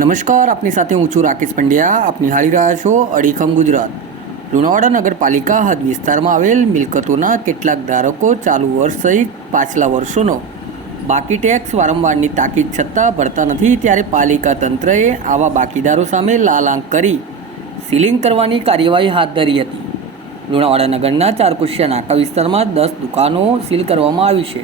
નમસ્કાર, આપની સાથે હું છું રાકેશ પંડ્યા. આપ નિહાળી રહ્યા છો અડીખમ ગુજરાત. લુણાવાડા નગરપાલિકા હદ વિસ્તારમાં આવેલ મિલકતોના કેટલાક ધારકો ચાલુ વર્ષ સહિત પાછલા વર્ષોનો બાકી ટેક્સ વારંવારની તાકીદ છતાં ભરતા નથી. ત્યારે પાલિકા તંત્રએ આવા બાકીદારો સામે લાલ આંખ કરી સીલિંગ કરવાની કાર્યવાહી હાથ ધરી હતી. લુણાવાડા નગરના ચારકુશિયા નાકા વિસ્તારમાં દસ દુકાનો સીલ કરવામાં આવી છે.